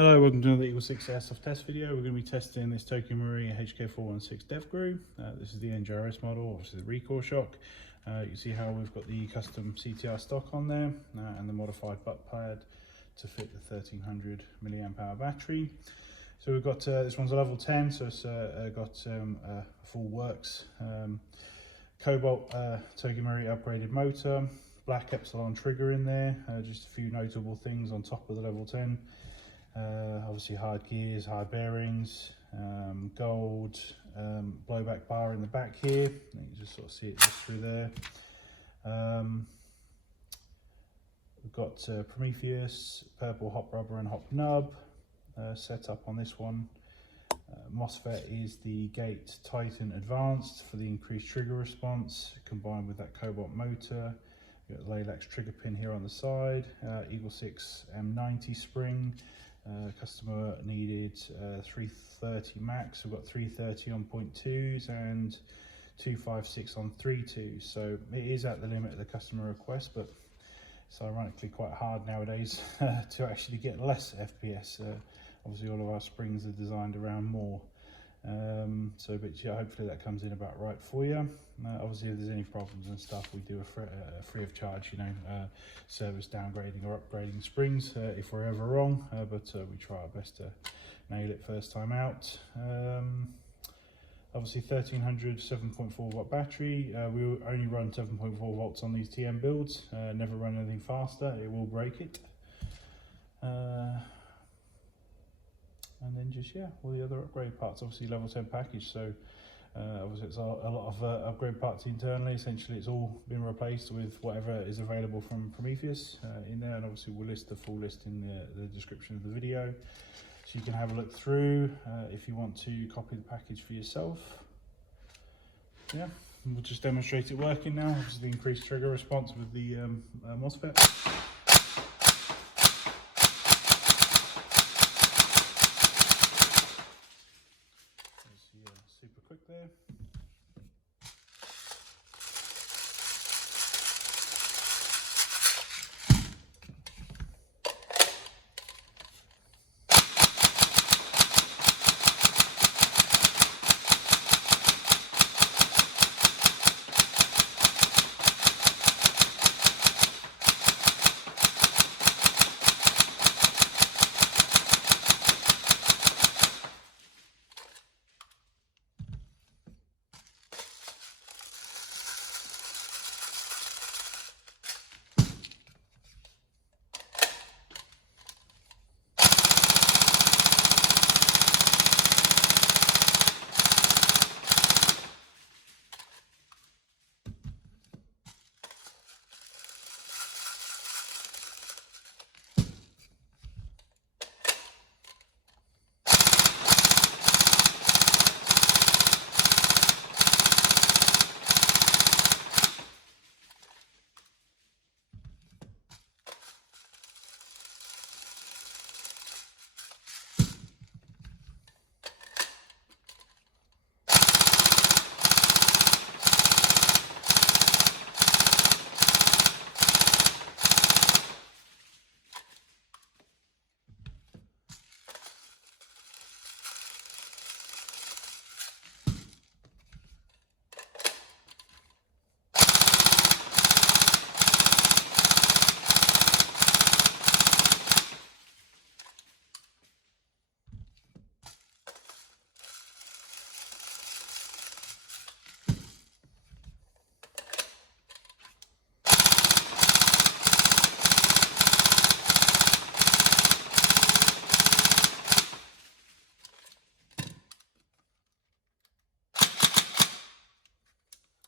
Hello, welcome to another EagleSix Airsoft test video. We're going to be testing this Tokyo Marine HK416 Devgru. This is the NGRS model, obviously the Recoil shock. You see how we've got the custom CTR stock on there and the modified butt pad to fit the 1300 milliamp hour battery. So we've got, this one's a level 10, so it's got a full works Cobalt Tokyo Marine upgraded motor, black epsilon trigger in there, just a few notable things on top of the level 10. Obviously hard gears, hard bearings, gold blowback bar in the back here. You can just sort of see it just through there. We've got Prometheus purple hop rubber and hop nub set up on this one. MOSFET is the gate Titan Advanced for the increased trigger response, combined with that Cobalt Motor. We've got the Laylax trigger pin here on the side, EagleSix M90 spring. Customer needed 330 max. We've got 330 on 0.2s and 256 on 3.2s. So it is at the limit of the customer request, but it's ironically quite hard nowadays to actually get less FPS. Obviously all of our springs are designed around more. But yeah, hopefully that comes in about right for you. Obviously if there's any problems and stuff, we do a free of charge, service downgrading or upgrading springs if we're ever wrong, but we try our best to nail it first time out. Obviously 1300 7.4 watt battery. We only run 7.4 volts on these TM builds, never run anything faster, it will break it. And then just, yeah, all the other upgrade parts, obviously level 10 package, so obviously it's a lot of upgrade parts internally. Essentially it's all been replaced with whatever is available from Prometheus in there, and obviously we'll list the full list in the description of the video, so you can have a look through if you want to copy the package for yourself. Yeah, and we'll just demonstrate it working now. Obviously the increased trigger response with the MOSFET. Super quick there.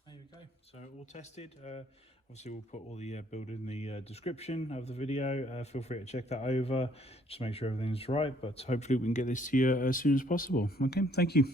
There we go, so all tested. Obviously we'll put all the build in the description of the video. Feel free to check that over, just make sure everything's right, but hopefully we can get this to you as soon as possible. Okay, thank you.